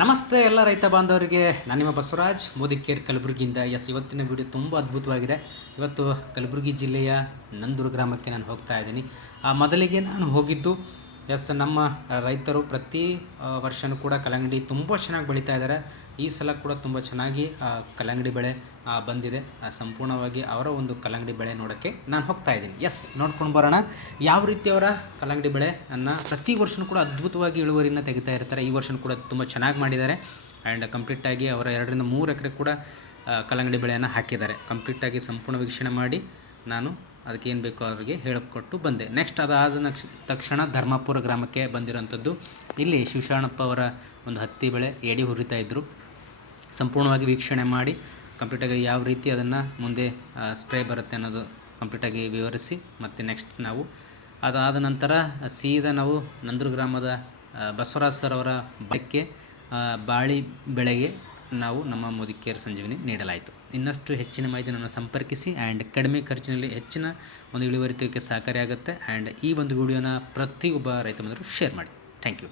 ನಮಸ್ತೆ ಎಲ್ಲ ರೈತ ಬಾಂಧವರಿಗೆ, ನಾನು ನಿಮ್ಮ ಬಸವರಾಜ್ ಮೋದಿಕೇರ್ ಕಲಬುರಗಿಯಿಂದ. ಇವತ್ತಿನ ವಿಡಿಯೋ ತುಂಬ ಅದ್ಭುತವಾಗಿದೆ. ಇವತ್ತು ಕಲಬುರಗಿ ಜಿಲ್ಲೆಯ ನಂದೂರು ಗ್ರಾಮಕ್ಕೆ ನಾನು ಹೋಗ್ತಾ ಇದ್ದೀನಿ. ಮೊದಲಿಗೆ ನಾನು ಹೋಗಿದ್ದು ನಮ್ಮ ರೈತರು ಪ್ರತಿ ವರ್ಷವೂ ಕೂಡ ಕಲ್ಲಂಗಡಿ ತುಂಬ ಚೆನ್ನಾಗಿ ಬೆಳೀತಾ ಇದ್ದಾರೆ. ಈ ಸಲ ಕೂಡ ತುಂಬ ಚೆನ್ನಾಗಿ ಕಲ್ಲಂಗಡಿ ಬೆಳೆ ಬಂದಿದೆ. ಸಂಪೂರ್ಣವಾಗಿ ಅವರ ಒಂದು ಕಲ್ಲಂಗಡಿ ಬೆಳೆ ನೋಡೋಕ್ಕೆ ನಾನು ಹೋಗ್ತಾ ಇದ್ದೀನಿ. ನೋಡ್ಕೊಂಡು ಬರೋಣ ಯಾವ ರೀತಿ ಅವರ ಕಲ್ಲಂಗಡಿ ಬೆಳೆಯನ್ನು ಪ್ರತಿ ವರ್ಷವೂ ಕೂಡ ಅದ್ಭುತವಾಗಿ ಇಳುವರಿನ ತೆಗಿತಾ ಇರ್ತಾರೆ. ಈ ವರ್ಷವೂ ಕೂಡ ತುಂಬ ಚೆನ್ನಾಗಿ ಮಾಡಿದ್ದಾರೆ. ಆ್ಯಂಡ್ ಕಂಪ್ಲೀಟಾಗಿ ಅವರ 2 ರಿಂದ 3 ಎಕರೆ ಕೂಡ ಕಲ್ಲಂಗಡಿ ಬೆಳೆಯನ್ನು ಹಾಕಿದ್ದಾರೆ. ಕಂಪ್ಲೀಟಾಗಿ ಸಂಪೂರ್ಣ ವೀಕ್ಷಣೆ ಮಾಡಿ ನಾನು ಅದಕ್ಕೆ ಏನು ಬೇಕೋ ಅವರಿಗೆ ಹೇಳಿಕೊಟ್ಟು ಬಂದೆ. ನೆಕ್ಸ್ಟ್ ಅದಾದ ತಕ್ಷಣ ಧರ್ಮಾಪುರ ಗ್ರಾಮಕ್ಕೆ ಬಂದಿರೋಂಥದ್ದು. ಇಲ್ಲಿ ಶಿವಶರಣಪ್ಪ ಅವರ ಒಂದು ಹತ್ತಿ ಬೆಳೆ ಎಡೆ ಹುರಿತಾ ಇದ್ದರು. ಸಂಪೂರ್ಣವಾಗಿ ವೀಕ್ಷಣೆ ಮಾಡಿ ಕಂಪ್ಲೀಟಾಗಿ ಯಾವ ರೀತಿ ಅದನ್ನು ಮುಂದೆ ಸ್ಪ್ರೇ ಬರುತ್ತೆ ಅನ್ನೋದು ಕಂಪ್ಲೀಟಾಗಿ ವಿವರಿಸಿ, ಮತ್ತು ನೆಕ್ಸ್ಟ್ ನಾವು ಅದಾದ ನಂತರ ಸೀದಾ ನಾವು ನಂದೂರು ಗ್ರಾಮದ ಬಸವರಾಜ್ ಸರ್ ಅವರ ಬೆಳೆಗೆ ಬಾಳಿ ಬೆಳೆಗೆ ನಾವು ನಮ್ಮ ಮೋದಿಕೇರ್ ಸಂಜೀವಿನಿ ನೀಡಲಾಯಿತು. ಇನ್ನಷ್ಟು ಹೆಚ್ಚಿನ ಮಾಹಿತಿ ನನ್ನ ಸಂಪರ್ಕಿಸಿ. ಆ್ಯಂಡ್ ಕಡಿಮೆ ಖರ್ಚಿನಲ್ಲಿ ಹೆಚ್ಚಿನ ಒಂದು ಇಳುವರಿ ತೆಗೆಯೋಕ್ಕೆ ಸಹಕಾರಿಯಾಗುತ್ತೆ. ಆ್ಯಂಡ್ ಈ ಒಂದು ವಿಡಿಯೋನ ಪ್ರತಿಯೊಬ್ಬ ರೈತ ಬಂದರೂ ಶೇರ್ ಮಾಡಿ. Thank you.